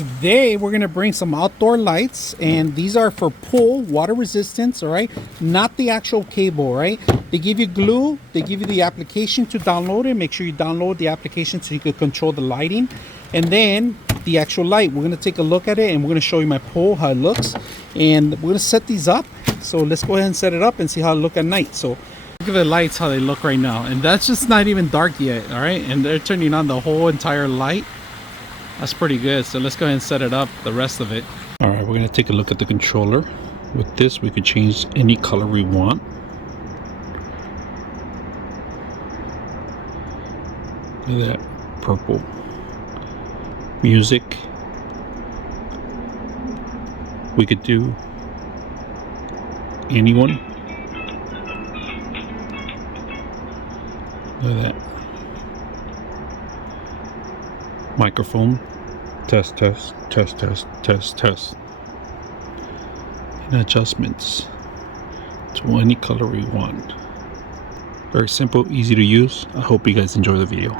today we're gonna bring some outdoor lights, and these are for pool water resistance. All right, not the actual cable. Right, they give you glue, they give you the application to download it. Make sure you download the application so you can control the lighting, and then the actual light. We're gonna take a look at it, and we're gonna show you my pool, how it looks, and we're gonna set these up. So let's go ahead and set it up and see how it look at night. So look at the lights, how they look right now, and that's just not even dark yet. All right, and they're turning on the whole entire light. That's pretty good. So let's go ahead and set it up, the rest of it. All right, we're gonna take a look at the controller. With this, we could change any color we want. Look at that, purple. Music. We could do anyone. Look at that. Microphone. Test, test, test, test, test, test. And adjustments to any color we want. Very simple, easy to use. I hope you guys enjoy the video.